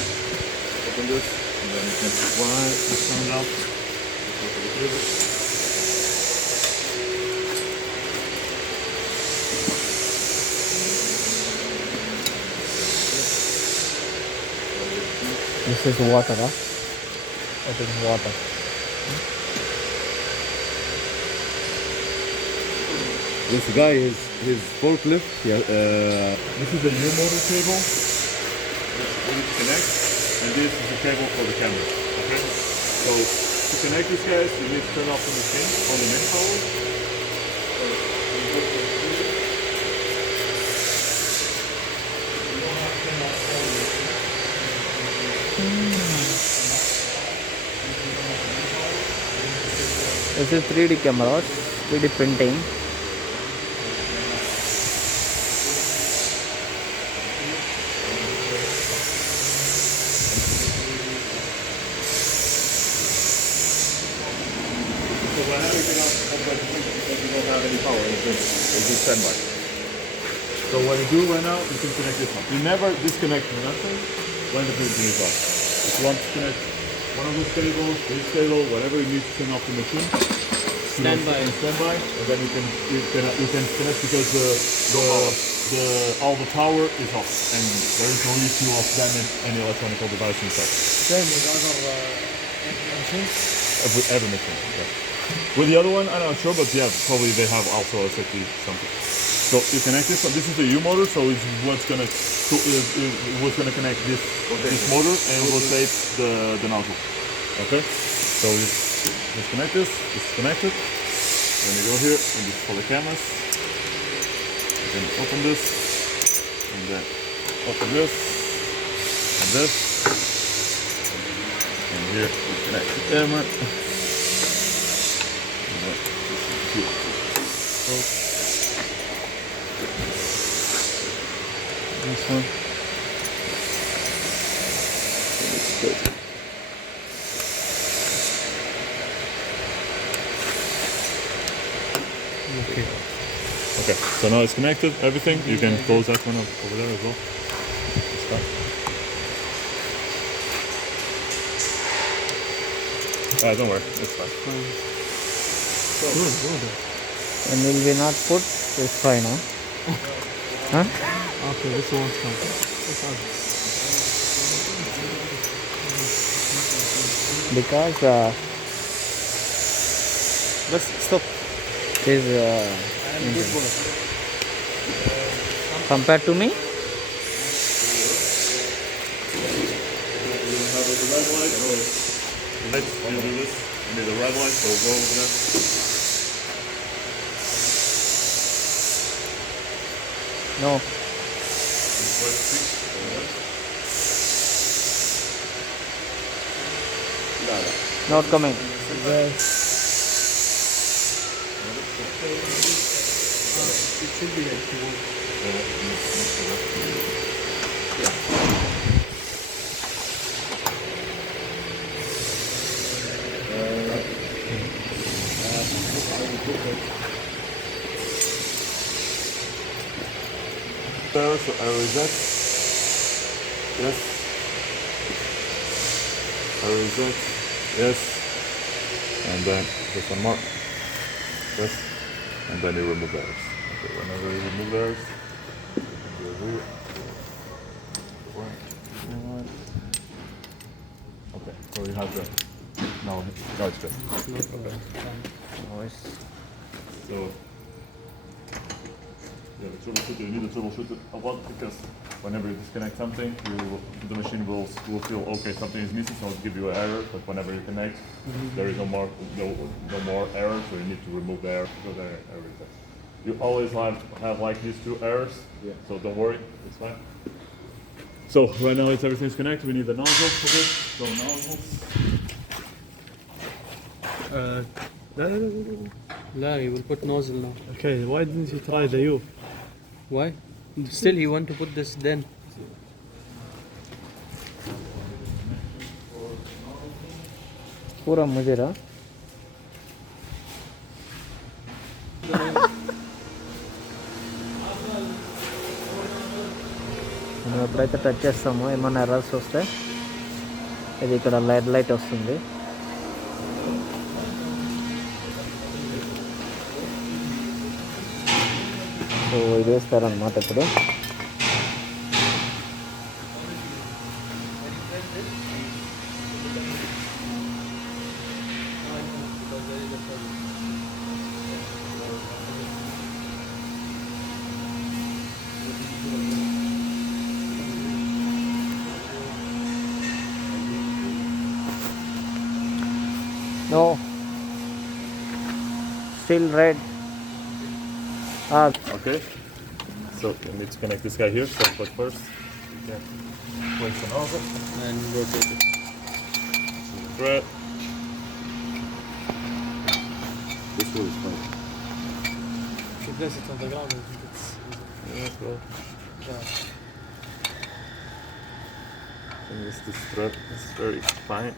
Open this, and then you can wipe the sound out. This is water, huh? It is water. This guy is his forklift. Yeah, this is the new motor cable which we need to connect, and this is the cable for the camera. Okay, so to connect these guys, you need to turn off the machine on the main power. This is 3D cameras, 3D printing. So when everything else operates because you don't have any power, it's just standby. So what you do right now, you can connect this one. You never disconnect nothing when the printing is off. If you want to connect one of those cables, this cable, whatever you need to turn off the machine, standby, and then you can connect because all the power is off, and there is no issue of damage any electronic device inside. Same with other machines? With every machine, yeah. With the other one, I'm not sure, but yeah, probably they have also a safety something. So you connect this one. This is the U motor, so it's what's gonna connect this motor and rotate the nozzle. Okay, so just connect this. This is connected. Then you go here, and this is for the cameras. Then open this, and then open this, and this, and here we connect the camera. This one. Okay, so now it's connected, everything. You can close that one up over there as well. It's fine. Don't worry, it's fine. And will we not put? It's fine, huh? Huh? Okay, this one's fine. Because Let's stop. it is compared to me. You have the red light, let's do this. You need the red light, so go over there. No, not coming. It should be like There, so I reset. Yes. I reset. Yes. And then just one more. Yes. And then you remove the errors. Okay, whenever you remove the errors, you can go here. Okay, so you have the. Now it's good. Okay. Noise. So. Yeah, the troubleshooter, you need to troubleshoot it a lot because whenever you disconnect something, the machine will feel okay, something is missing, so it'll give you an error. But whenever you connect, there is no more error, so you need to remove the error because there are errors. You always have like these two errors, so don't worry, it's fine. So right now everything's connected. We need the nozzle for this. So nozzles. No, you will put nozzle now. Okay, why didn't you try the U? Why? Still, you want to put this then. पूरा मुझे रहा మనం ఎప్పుడైతే touch చేస్తామో ఏమైనా errors వస్తే ఇది ఇక్కడ లైట్ వస్తుంది. సో ఇది వేస్తారనమాట ఇప్పుడు. No, still red. Okay. So you need to connect this guy here. So but first, you can place the nozzle And rotate it. to the thread. This wheel is fine. If you place it on the ground, I think it's easy. Yeah, well, Yeah. and this thread is very fine.